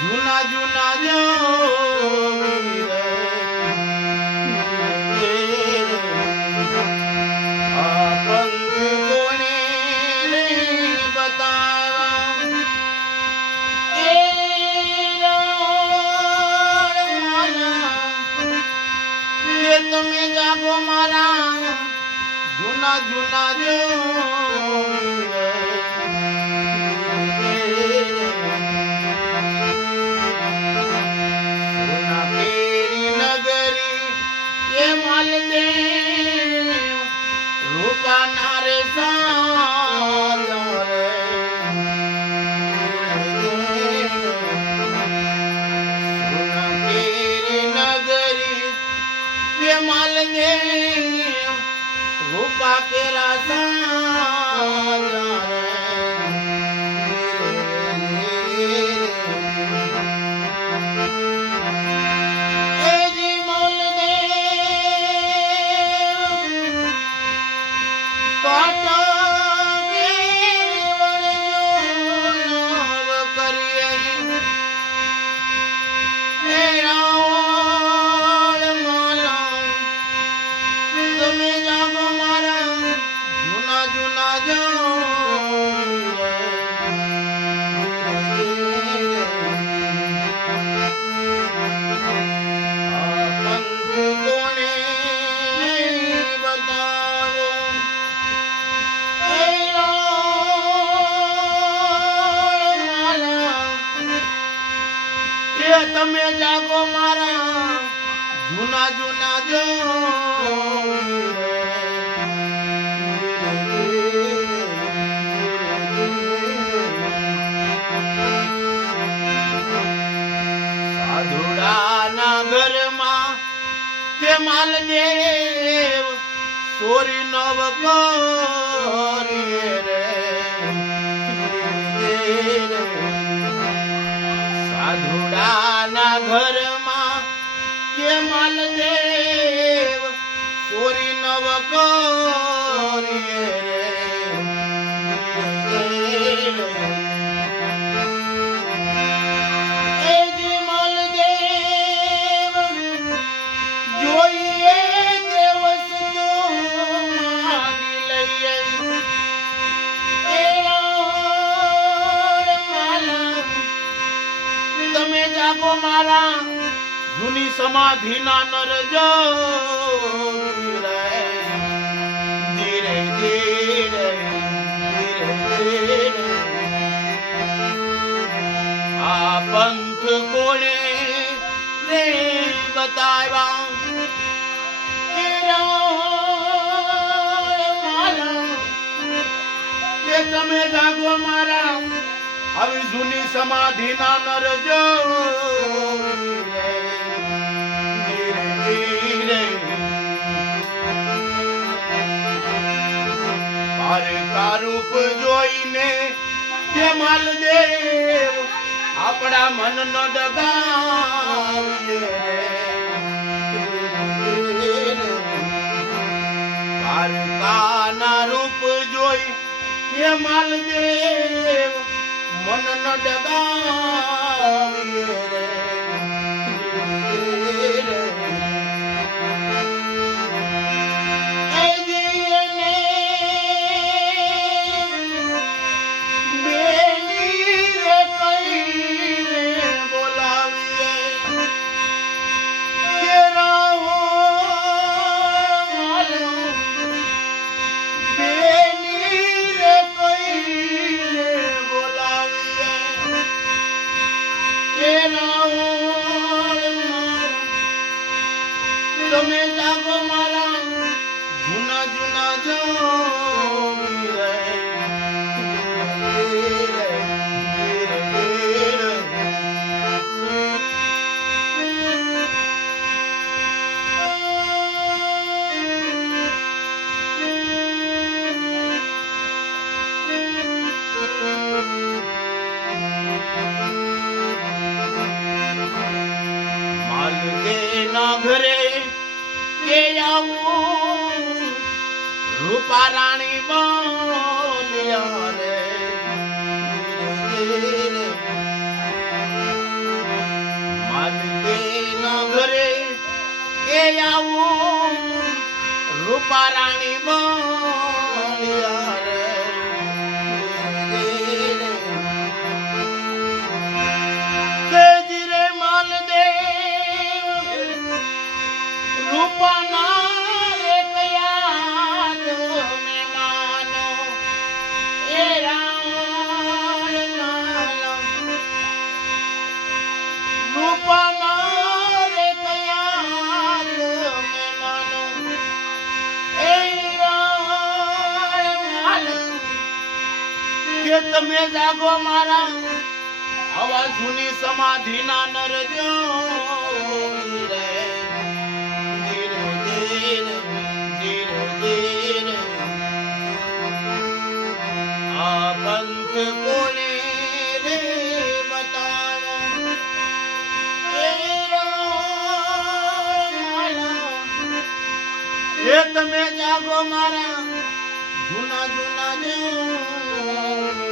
જૂના જૂના જો તમે જાગો મારા જૂના જૂના જો સોના કેરી નગરી એ માલ દે રૂપા નારે સાજો રે સોના કેરી નગરી ये माल दे रूपा के रासा તમે જાગો મારા જૂના જૂના જો સાધુડાના ઘરમાં તે માલ દેવ સોરી નવ કરી રે સાધુડાના ઘરમાં કે માલ દેવ સોરી નવ કરી રે એ જે માલ દેવ જોઈએ તે વસ્તુ માંગી લઈએ તમે જાગો મારા જૂની સમાધિ ના નર જો ધીરે ધીરે ધીરે આ પંથ કોણે રે બતાવ્યા તમે જાગો મારા આવી જૂની સમાધિ ના નર જો ધીરે ધીરે પારકા રૂપ જોઈને કે માલ દેવ આપણા મન ન ડગાવીએ પારકા ના રૂપ જોઈ કે માલ દેવ मन न डगावीए रे ए जीने बेनी रे कईने बोलावीए के राहो मालो बेनी रे कईने તમે જાગો મારા જૂના જૂના જો ઘરે કે આવું રૂપા રાણી બોલ્યા રે પારાણી બોલ્યા રે તેજી રે માલદેવ રૂપાના રે કયા તમે માનો એ રામ રૂપાના રે કયા તમે માનો એ રામ કે તમે જાગો મારા આવા જૂની સમાધિના નરજો રે ધીરે ધીરે ધીરે ધીરે આ પંથ કોને રે બતાવો એ તમે જાગો મારા જૂના જૂના દેવ